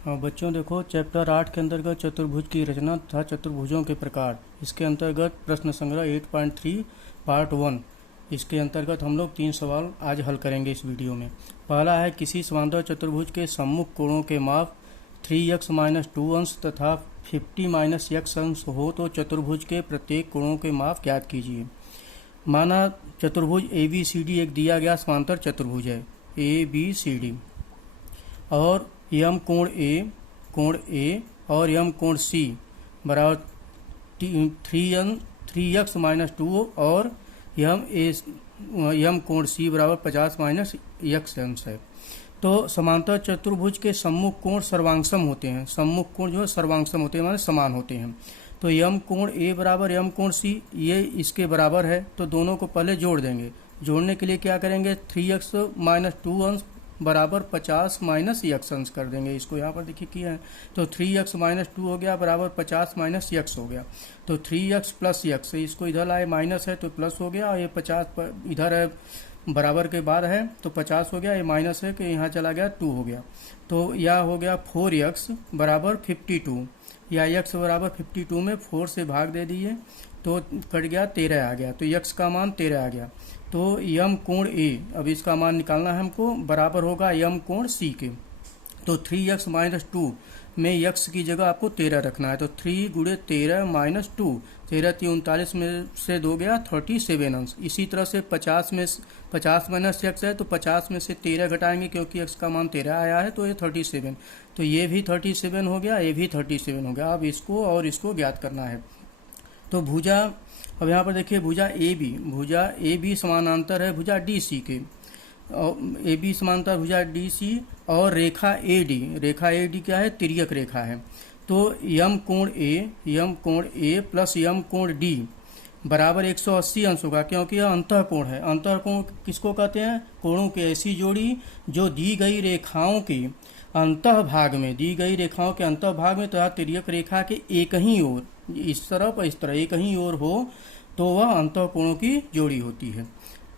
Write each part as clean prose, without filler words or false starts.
हाँ बच्चों, देखो चैप्टर 8 के अंतर्गत चतुर्भुज की रचना तथा चतुर्भुजों के प्रकार, इसके अंतर्गत प्रश्न संग्रह 8.3 पार्ट 1। इसके अंतर्गत हम लोग 3 सवाल आज हल करेंगे इस वीडियो में। पहला है, किसी समांतर चतुर्भुज के सम्मुख कोणों के माप 3x - 2 अंश तथा 50 - x अंश हो तो चतुर्भुज के प्रत्येक कोणों के माप ज्ञात कीजिए। माना चतुर्भुज ABCD एक दिया गया समांतर चतुर्भुज है ABCD, और यम कोण A और यम कोण C बराबर 3x - 2 और यम कोण C बराबर 50 - x अंश है। तो समांतर चतुर्भुज के सम्मुख कोण सर्वांगसम होते हैं। सम्मुख कोण जो है सर्वांगसम होते हैं, माने समान होते हैं। तो यम कोण A बराबर यम कोण C ये इसके बराबर है, तो दोनों को पहले जोड़ देंगे। जोड़ने के लिए क्या करेंगे, 3x - 2 अंश बराबर 50 - x अंश कर देंगे। इसको यहाँ पर देखिए किया है, तो 3x - 2 हो गया बराबर 50 - x हो गया। तो 3x + x, इसको इधर लाए माइनस है तो प्लस हो गया, और ये 50 इधर है बराबर के बाद है तो 50 हो गया, ये माइनस है कि यहाँ चला गया 2 हो गया। तो यह हो गया 4x बराबर 52, या x बराबर 52 में 4 से भाग दे दिए तो कट गया 13 आ गया, तो x का मान 13 आ गया। तो यम कोण A, अब इसका मान निकालना है हमको, बराबर होगा यम कोण C के। तो 3x - 2 में x की जगह आपको 13 रखना है, तो 3 × 13 - 2, 13 × 39 में से 2 गया 37 अंश। इसी तरह से 50 - x है तो 50 में से 13 घटाएंगे क्योंकि x का मान 13 आया है, तो ये 37। तो ये भी 37 हो गया, ये भी 37 हो गया। अब इसको और इसको ज्ञात करना है। तो भुजा, अब यहाँ पर देखिए भुजा ए बी समानांतर है भुजा DC के, AB समांतर भुजा DC, और रेखा AD क्या है, तिर्यक रेखा है। तो यम कोण A प्लस यम कोण D बराबर 180 अंश होगा, क्योंकि यह अंतःकोण है। अंतःकोण किसको कहते हैं, कोणों की ऐसी जोड़ी जो दी गई रेखाओं के अंतःभाग में तथा तिर्यक रेखा के एक ही ओर, इस तरफ इस तरह एक ही ओर हो तो वह अंतःकोणों की जोड़ी होती है।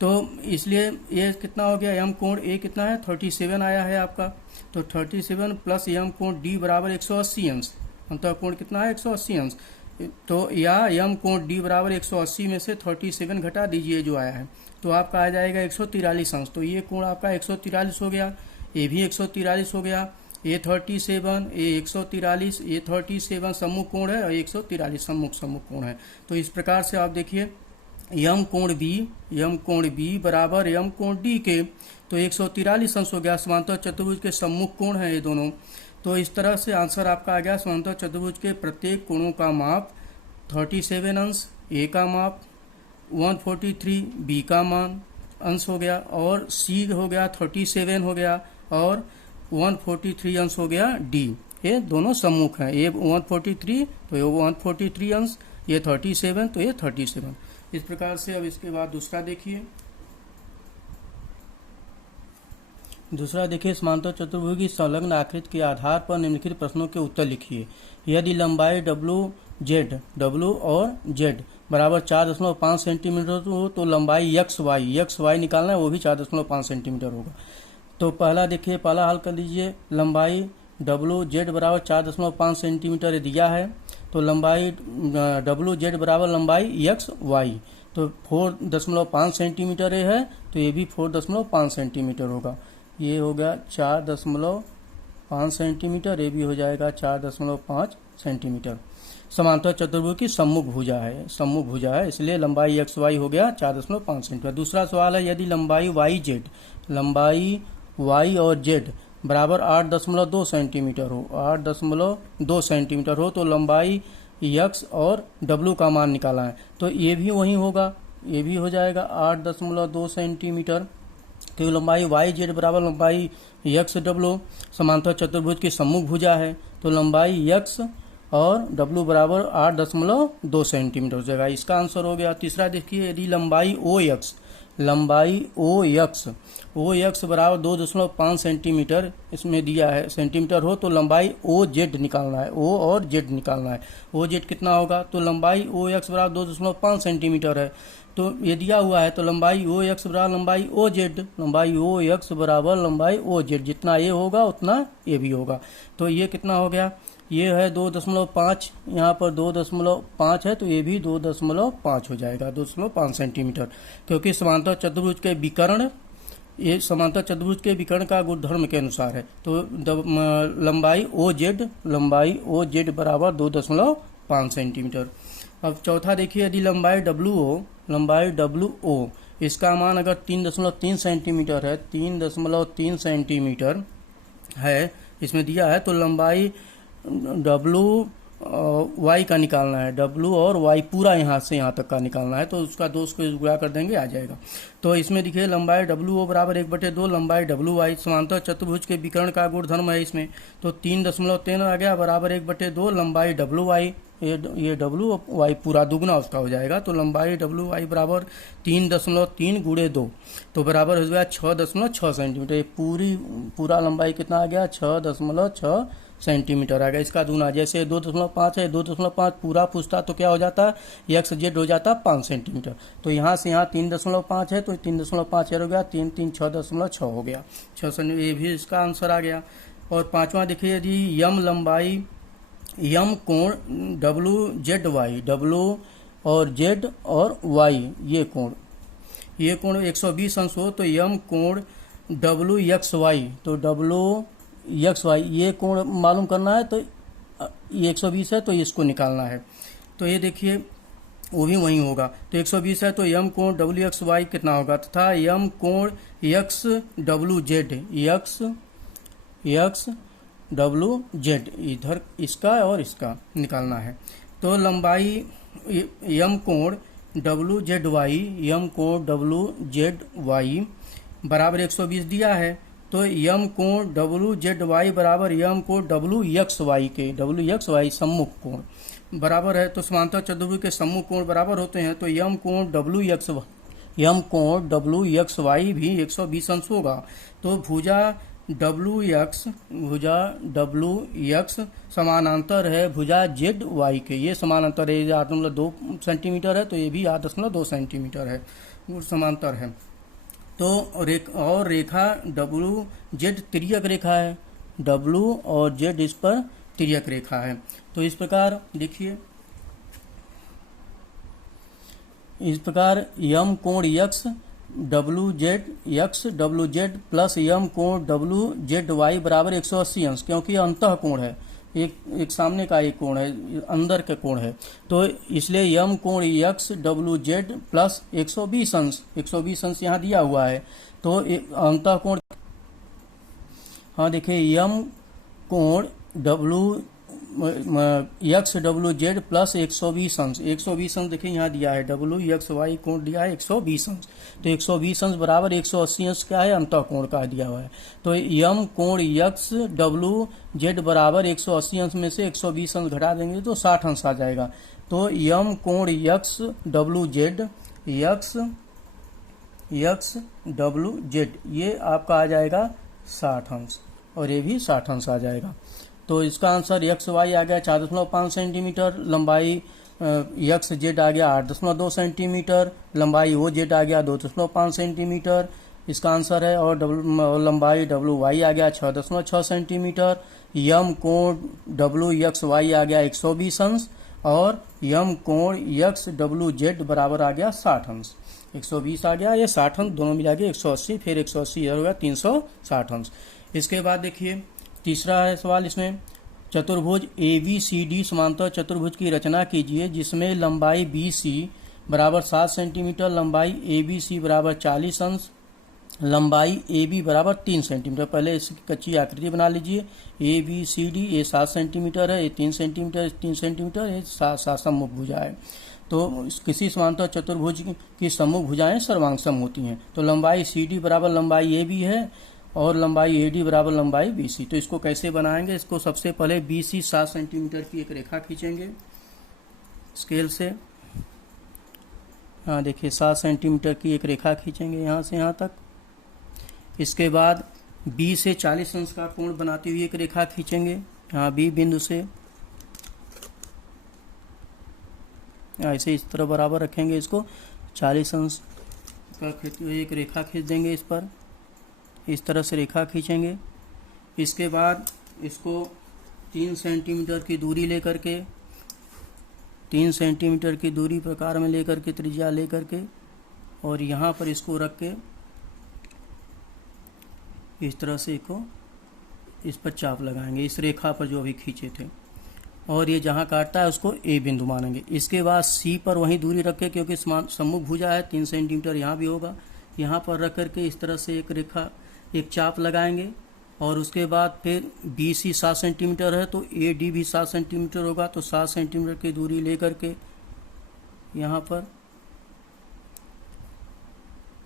तो इसलिए ये कितना हो गया, यम कोण A कितना है, 37 आया है आपका। तो 37 प्लस यम कोण D बराबर 180 अंश। अंतःकोण कितना है, 180 अंश। तो या यम कोण D बराबर 180 में से 37 घटा दीजिए जो आया है, तो आपका आ जाएगा 143 अंश। तो ये कोण आपका 143 हो गया, ये भी 143 हो गया, ये 37, ये 143, ये 37 सम्मुख कोण है और 143 सम्मुख कोण है। तो इस प्रकार से आप देखिए यम कोण B बराबर यम कोण D के, तो 143 अंश हो गया। समांतर चतुर्भुज के सम्मुख कोण है ये दोनों। तो इस तरह से आंसर आपका आ गया, समांतर चतुर्भुज के प्रत्येक कोणों का माप 37 अंश A का माप, 143 B का मान अंश हो गया, और C हो गया 37 हो गया, और 143 अंश हो गया D। ये दोनों सम्मुख हैं, ये 143 तो ये 143 अंश, ये 37 तो ये 37। इस प्रकार से अब इसके बाद दूसरा देखिए, समांतर चतुर्भुज की संलग्न आकृति के आधार पर निम्नलिखित प्रश्नों के उत्तर लिखिए। यदि लंबाई W और Z बराबर 4.5 सेंटीमीटर हो तो लंबाई XY निकालना है, वो भी 4.5 सेंटीमीटर होगा। तो पहला हल कर लीजिए। लंबाई WZ बराबर 4.5 सेंटीमीटर दिया है, तो लंबाई WZ बराबर लंबाई XY, तो 4.5 सेंटीमीटर है, तो ये भी 4.5 सेंटीमीटर होगा। ये हो गया 4.5 सेंटीमीटर, ये भी हो जाएगा 4.5 सेंटीमीटर। समांतर चतुर्भुज की सम्मुख भुजा है, इसलिए लंबाई XY हो गया 4.5 सेंटीमीटर। दूसरा सवाल है, यदि लंबाई Y और Z बराबर 8.2 सेंटीमीटर हो तो लंबाई X और W का मान निकाला है। तो ये भी वही होगा, ये भी हो जाएगा 8.2 सेंटीमीटर, तो लंबाई YZ बराबर लंबाई XW। समांतर चतुर्भुज की सम्मुख भुजा है, तो लंबाई X और W बराबर 8.2 सेंटीमीटर हो जाएगा। इसका आंसर हो गया। तीसरा देखिए, यदि लंबाई लंबाई ओ एक्स बराबर 2.5 सेंटीमीटर इसमें दिया है, सेंटीमीटर हो तो लंबाई ओ जेड निकालना है, ओ और जेड निकालना है। ओ जेड कितना होगा, तो लंबाई ओ एक्स बराबर 2.5 सेंटीमीटर है, तो ये दिया हुआ है, तो लंबाई ओ एक्स बराबर लंबाई ओ जेड, लंबाई ओ एक्स बराबर लंबाई ओ जेड, जितना ये होगा उतना ये भी होगा। तो ये कितना हो गया, ये है 2.5, यहाँ पर 2.5 है तो ये भी 2.5 हो जाएगा, 2.5 सेंटीमीटर, क्योंकि समांतर चतुर्भुज के विकर्ण, ये समांतर चतुर्भुज के विकर्ण का गुणधर्म के अनुसार है। तो लंबाई ओ जेड बराबर 2.5 सेंटीमीटर। अब चौथा देखिए, यदि लंबाई डब्ल्यू ओ इसका मान अगर 3.3 सेंटीमीटर है, 3.3 सेंटीमीटर है इसमें दिया है, तो लंबाई डब्ल्यू वाई का निकालना है, डब्ल्यू और वाई पूरा यहाँ से यहाँ तक का निकालना है, तो उसका 2 को गुणा कर देंगे आ जाएगा। तो इसमें देखिए लंबाई डब्ल्यू ओ बराबर 1/2 लंबाई डब्ल्यू वाई, समांतर चतुर्भुज के विकर्ण का गुणधर्म है इसमें, तो 3.3 आ गया बराबर 1/2 लंबाई डब्ल्यू वाई, ये डब्ल्यू वाई पूरा दुगना उसका हो जाएगा, तो लंबाई डब्ल्यू वाई बराबर 3.3 गुणे 2 तो बराबर हो गया 6.6 सेंटीमीटर। ये पूरा लंबाई कितना आ गया, 6.6 सेंटीमीटर आ गया। इसका दूना, जैसे 2.5 है, 2.5 पूरा पूछता तो क्या हो जाता, एक्स जेड हो जाता 5 सेंटीमीटर, तो यहाँ से यहाँ 3.5 है तो 3.5 हो गया, 3 3 6.6 हो गया, 6 सेंटीमीटर, ये भी इसका आंसर आ गया। और पांचवा देखिए, यदि यम कोण डब्ल्यू जेड वाई, डब्ल्यू और जेड और वाई ये कोण 120 अंश हो, तो यम कोण डब्ल्यू एक्स वाई, तो डब्ल्यू एक्स वाई ये कोण मालूम करना है, तो ये 120 है तो इसको निकालना है। तो ये देखिए वो भी वही होगा, तो 120 है तो यम कोण डब्ल्यू एक्स वाई कितना होगा, तथा यम कोण x W Z, x W Z, इधर इसका और इसका निकालना है। तो लंबाई यम कोण डब्ल्यू जेड वाई बराबर 120 दिया है, तो यम कोण डब्ल्यू जेड वाई बराबर यम कोण डब्ल्यू एक्स वाई सम्मुख कोण बराबर है। तो समांतर चतुर्भुज के सम्मुख कोण बराबर होते हैं, तो यम कोण डब्ल्यू एक्स वाई भी 120 अंश होगा। तो भुजा डब्ल्यू एक्स समानांतर है भुजा जेड वाई के, ये समानांतर है, 8.2 सेंटीमीटर है, तो ये भी 8.2 सेंटीमीटर है, समांतर है। तो रेखा डब्ल्यू जेड तिर्यक रेखा है, डब्ल्यू और जेड इस पर तिर्यक रेखा है। तो इस प्रकार देखिए, इस प्रकार यम कोण एक्स डब्ल्यू जेड प्लस यम कोण डब्ल्यू जेड वाई बराबर 180 अंश, क्योंकि अंतः कोण है, एक सामने का एक कोण है, अंदर का कोण है, तो इसलिए यम कोण एक्स डब्ल्यू जेड प्लस 120 अंश यहाँ दिया हुआ है, तो अंतः कोण, हाँ देखिए यम कोण एक्स डब्ल्यू जेड प्लस 120 अंश, 120 अंश देखिए यहाँ दिया है, डब्ल्यू एक्स वाई कोण दिया है 120 अंश, तो 120 अंश बराबर 180 अंश क्या है, अंतः कोण का दिया हुआ है। तो यम कोण एक्स डब्ल्यू जेड बराबर 180 अंश में से 120 अंश घटा देंगे तो 60 अंश आ जाएगा। तो यम कोण एक्स डब्ल्यू जेड ये आपका आ जाएगा 60 अंश, और ये भी 60 अंश आ जाएगा। तो इसका आंसर एक्स वाई आ गया 4.5 सेंटीमीटर, लंबाई एक्स जेड आ गया 8.2 सेंटीमीटर, लंबाई ओ जेड आ गया 2.5 सेंटीमीटर, इसका आंसर है। और लंबाई डब्ल्यू वाई आ गया 6.6 सेंटीमीटर, यम कोण डब्ल्यू एक्स वाई आ गया 120 अंश, और यम कोण एक्स डब्ल्यू जेड बराबर आ गया 60 अंश, 120 आ गया, ये 60 अंश दोनों मिला के 180, फिर 180 इधर हो गया 360 अंश। इसके बाद देखिए तीसरा है सवाल, इसमें चतुर्भुज ABCD समांतर चतुर्भुज की रचना कीजिए, जिसमें लंबाई BC बराबर 7 सेंटीमीटर, लंबाई ABC बराबर 40 अंश, लंबाई AB बराबर 3 सेंटीमीटर। पहले इसकी कच्ची आकृति बना लीजिए, ABCD ये 7 सेंटीमीटर है, ये 3 सेंटीमीटर, ये 7 सम्मुख भुजा है। तो किसी समांतर चतुर्भुज की सम्मुख भुजाएं सर्वांगसम होती हैं। तो लंबाई CD बराबर लंबाई AB है, और लंबाई AD बराबर लंबाई BC। तो इसको कैसे बनाएंगे, इसको सबसे पहले BC 7 सेंटीमीटर की एक रेखा खींचेंगे स्केल से, हाँ देखिए 7 सेंटीमीटर की एक रेखा खींचेंगे यहाँ से यहाँ तक। इसके बाद बी से 40 अंश का कोण बनाती हुई एक रेखा खींचेंगे यहाँ बी बिंदु से, ऐसे इस तरह बराबर रखेंगे, इसको 40 अंश का खींचते हुए एक रेखा खींच देंगे इस पर, इस तरह से रेखा खींचेंगे। इसके बाद इसको 3 सेंटीमीटर की दूरी लेकर के, 3 सेंटीमीटर की दूरी प्रकार में लेकर के, त्रिज्या लेकर के, और यहाँ पर इसको रख के इस तरह से इसको इस पर चाप लगाएंगे, इस रेखा पर जो अभी खींचे थे, और ये जहाँ काटता है उसको ए बिंदु मानेंगे। इसके बाद सी पर वही दूरी रखें, क्योंकि सम्मुख भुजा है, 3 सेंटीमीटर यहाँ भी होगा, यहाँ पर रख करके इस तरह से एक रेखा, एक चाप लगाएंगे। और उसके बाद फिर बी सी 7 सेंटीमीटर है तो ए डी भी 7 सेंटीमीटर होगा, तो 7 सेंटीमीटर की दूरी लेकर के यहाँ पर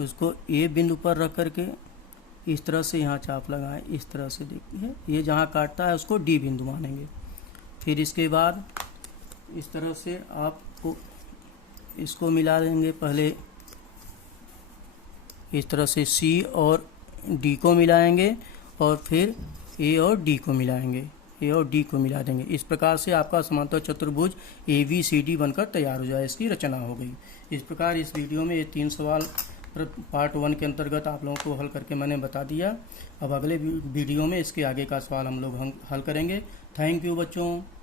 उसको ए बिंदु पर रख करके इस तरह से यहाँ चाप लगाएं, इस तरह से देखिए, ये जहाँ काटता है उसको डी बिंदु मानेंगे। फिर इसके बाद इस तरह से आपको इसको मिला देंगे, पहले इस तरह से सी और डी को मिलाएंगे और फिर ए और डी को मिलाएंगे, ए और डी को मिला देंगे। इस प्रकार से आपका समांतर चतुर्भुज ए बी सी डी बनकर तैयार हो जाए, इसकी रचना हो गई। इस प्रकार इस वीडियो में ये 3 सवाल पार्ट 1 के अंतर्गत आप लोगों को हल करके मैंने बता दिया। अब अगले वीडियो में इसके आगे का सवाल हम लोग हल करेंगे। थैंक यू बच्चों।